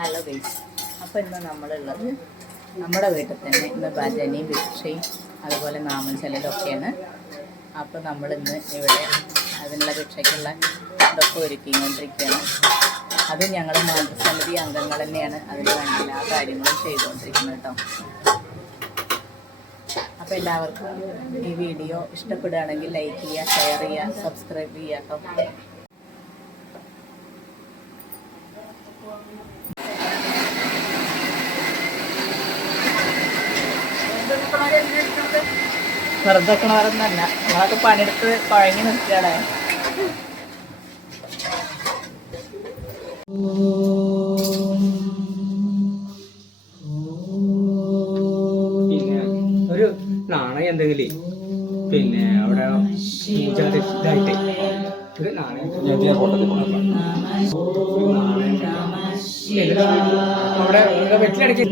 Hello guys അപ്പോൾ ഇന്ന് നമ്മളുള്ളത് നമ്മുടെ വീട്ടിൽ തന്നെ ഇന്ന് ഭജനയും ഭിക്ഷയും അതുപോലെ നാമം ചെല്ലലൊക്കെയാണ്. അപ്പോൾ നമ്മളിന്ന് ഇവിടെ അതിനുള്ള ഭിക്ഷയ്ക്കുള്ള ഇതൊക്കെ ഒരുക്കിക്കൊണ്ടിരിക്കുകയാണ്. അത് ഞങ്ങൾ മാതൃസമിതി അംഗങ്ങൾ തന്നെയാണ് അതിന് വേണ്ടി എല്ലാ കാര്യങ്ങളും ചെയ്തുകൊണ്ടിരിക്കുന്നത് കേട്ടോ. അപ്പോൾ എല്ലാവർക്കും ഈ വീഡിയോ ഇഷ്ടപ്പെടുകയാണെങ്കിൽ ലൈക്ക് ചെയ്യുക ഷെയർ ചെയ്യുക സബ്സ്ക്രൈബ് ചെയ്യുക കേട്ടോ. വെറുതെ വെക്കണവരൊന്നല്ല നമ്മളൊക്കെ പണിയെടുത്ത് കുഴങ്ങി നിൽക്കുകയാണ് പിന്നെ ഒരു നാണയം എന്തെങ്കിലും? പിന്നെ അവിടെ ഇതായിട്ട്. ഒരു നാണയം. അവിടെ വെറ്റിലടക്കി.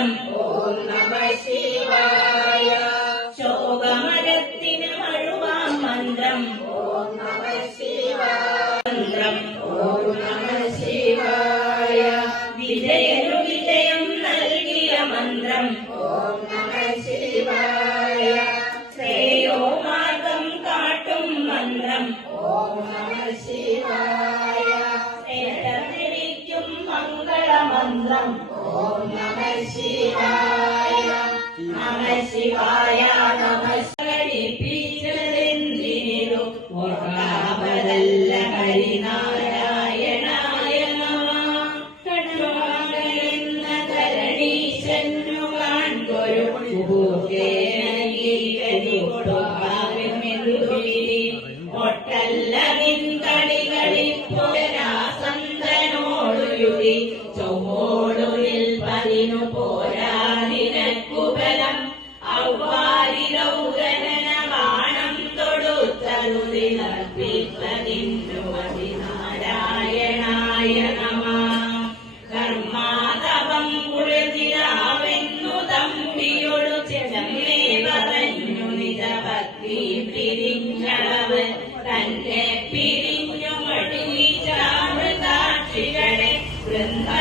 ஓம் நம சிவாய मङ्गलमन्त्रम्। ॐ नमः शिवाय। नमः शिवाय नमः 做我 and I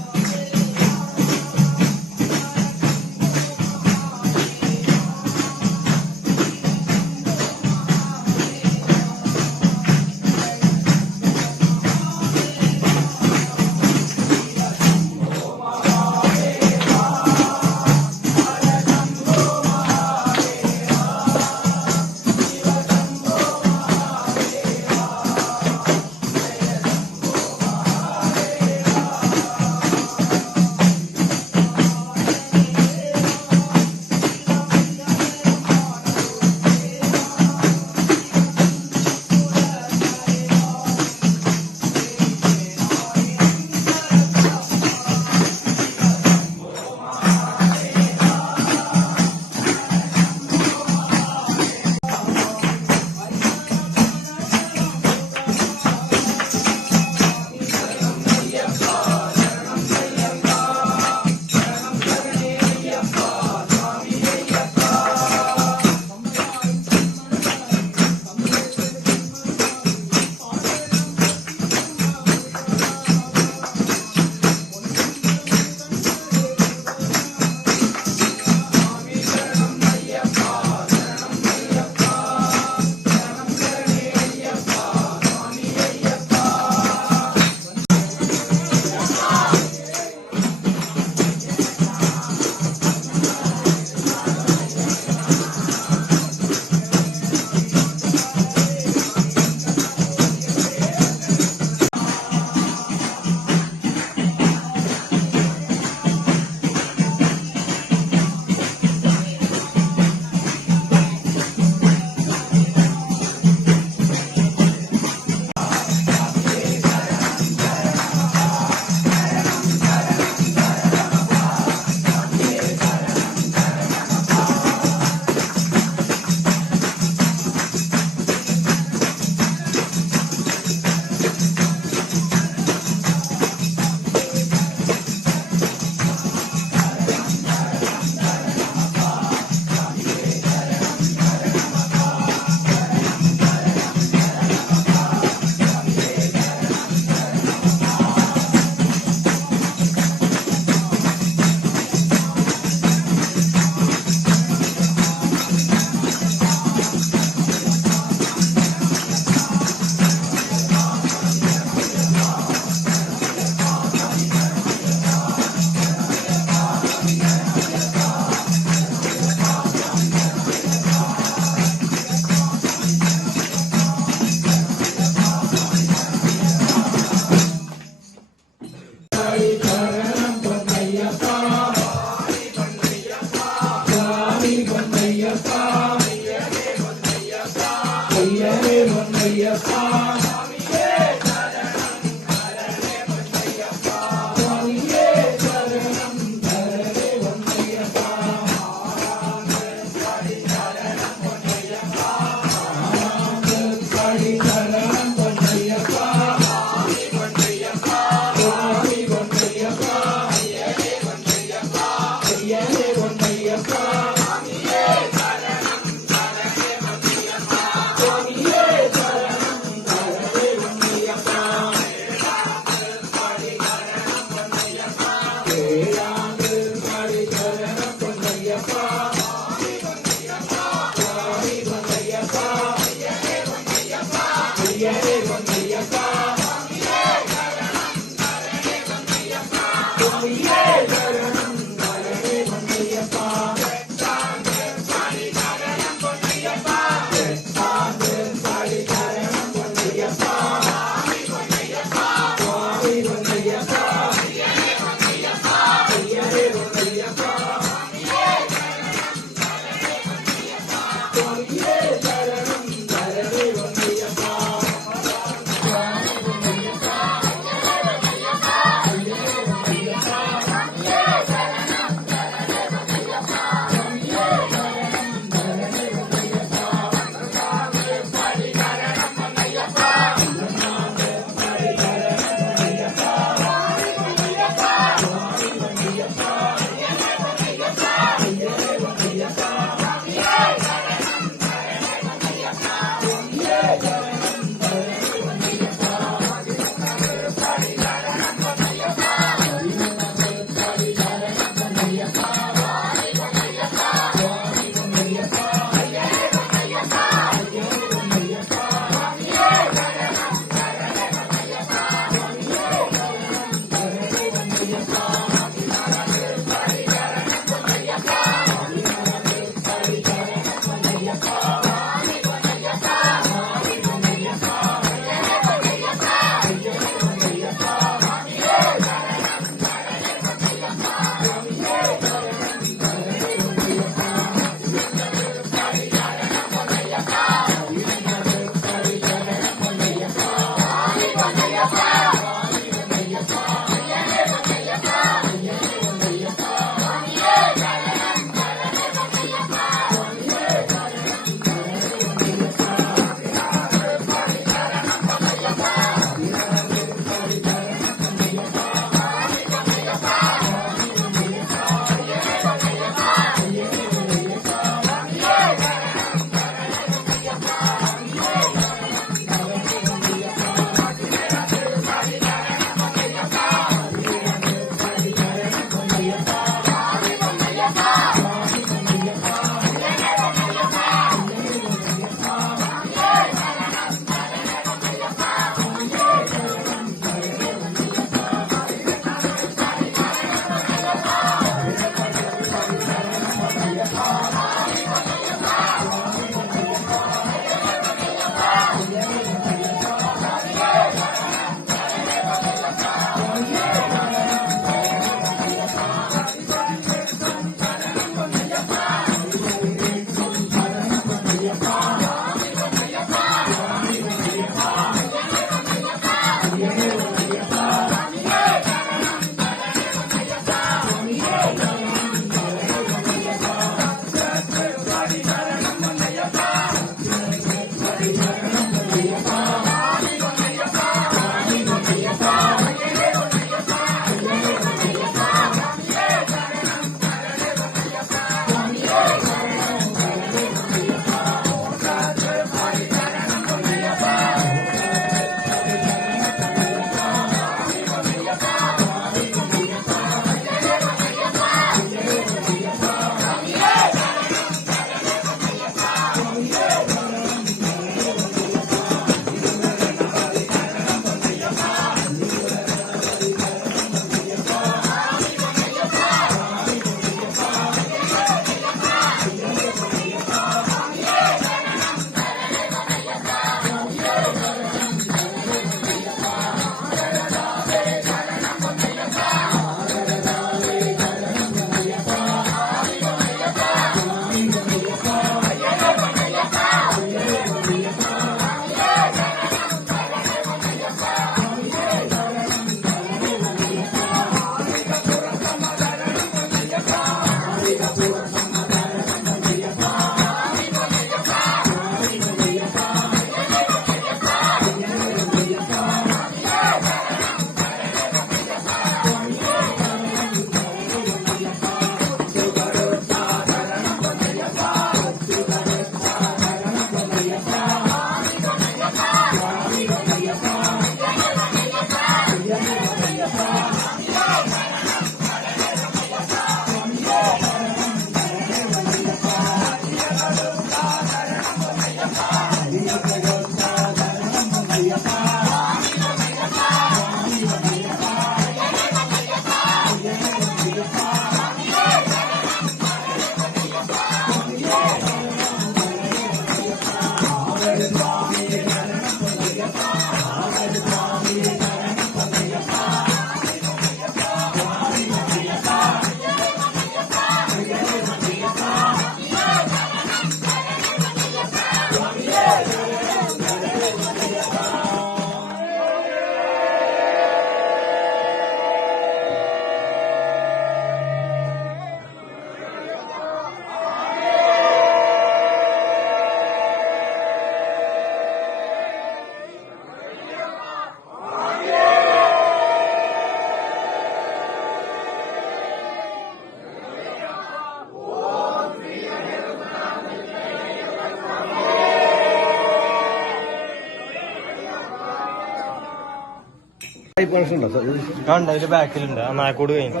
കണ്ട അതിന്റെ ബാക്കിലുണ്ട്. ആ നായക്കോട് കഴിഞ്ഞു.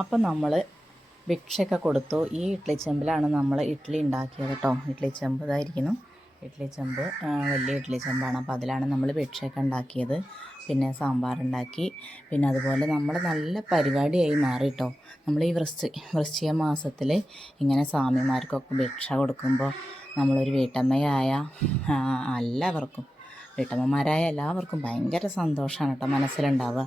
അപ്പം നമ്മൾ ഭിക്ഷയൊക്കെ കൊടുത്തു. ഈ ഇഡ്ഡലി ചെമ്പിലാണ് നമ്മൾ ഇഡ്ഡലി ഉണ്ടാക്കിയത് കേട്ടോ. ഇഡ്ഡലി ചെമ്പ് ഇതായിരിക്കുന്നു. ഇഡ്ഡലി ചെമ്പ് വലിയ ഇഡ്ഡലി ചെമ്പാണ്. അപ്പോൾ അതിലാണ് നമ്മൾ ഭിക്ഷയൊക്കെ ഉണ്ടാക്കിയത്. പിന്നെ സാമ്പാർ ഉണ്ടാക്കി. പിന്നെ അതുപോലെ നമ്മൾ നല്ല പരിപാടിയായി മാറി കേട്ടോ. നമ്മൾ ഈ വൃശ്ചി വൃശ്ചിക മാസത്തിൽ ഇങ്ങനെ സ്വാമിമാർക്കൊക്കെ ഭിക്ഷ കൊടുക്കുമ്പോൾ നമ്മളൊരു വീട്ടമ്മയായ എല്ലാവർക്കും വീട്ടമ്മമാരായ എല്ലാവർക്കും ഭയങ്കര സന്തോഷമാണ് കേട്ടോ മനസ്സിലുണ്ടാവുക.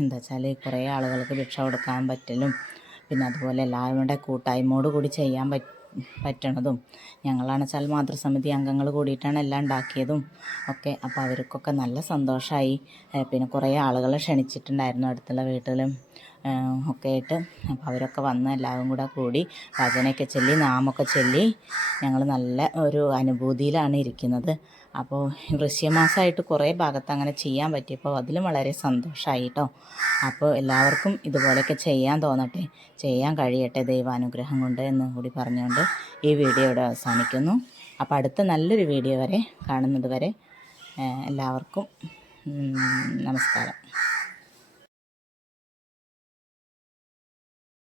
എന്താ വെച്ചാൽ കുറേ ആളുകൾക്ക് ഭിക്ഷ കൊടുക്കാൻ പറ്റലും പിന്നെ അതുപോലെ എല്ലാവരുടെ കൂട്ടായ്മയോട് കൂടി ചെയ്യാൻ പറ്റ പറ്റണതും ഞങ്ങളാണ് വെച്ചാൽ മാതൃസമിതി അംഗങ്ങൾ കൂടിയിട്ടാണ് എല്ലാം ഉണ്ടാക്കിയതും ഒക്കെ. അപ്പോൾ അവർക്കൊക്കെ നല്ല സന്തോഷമായി പിന്നെ കുറേ ആളുകളെ ക്ഷണിച്ചിട്ടുണ്ടായിരുന്നു അടുത്തുള്ള വീട്ടിലും. ഒക്കെ ആയിട്ട്. അപ്പോൾ അവരൊക്കെ വന്ന് എല്ലാവരും കൂടെ കൂടി ഭജനയൊക്കെ ചൊല്ലി നാമൊക്കെ ചൊല്ലി ഞങ്ങൾ നല്ല ഒരു അനുഭൂതിയിലാണ് ഇരിക്കുന്നത്. അപ്പോൾ വൃശ്യമാസമായിട്ട് കുറേ ഭാഗത്ത് അങ്ങനെ ചെയ്യാൻ പറ്റിയപ്പോൾ അതിലും വളരെ സന്തോഷമായി കേട്ടോ അപ്പോൾ എല്ലാവർക്കും ഇതുപോലെയൊക്കെ ചെയ്യാൻ തോന്നട്ടെ ചെയ്യാൻ കഴിയട്ടെ ദൈവാനുഗ്രഹം കൊണ്ട് എന്ന് കൂടി പറഞ്ഞുകൊണ്ട് ഈ വീഡിയോ ഇവിടെ അവസാനിക്കുന്നു. അപ്പോൾ അടുത്ത നല്ലൊരു വീഡിയോ വരെ കാണുന്നത് വരെ എല്ലാവർക്കും നമസ്കാരം.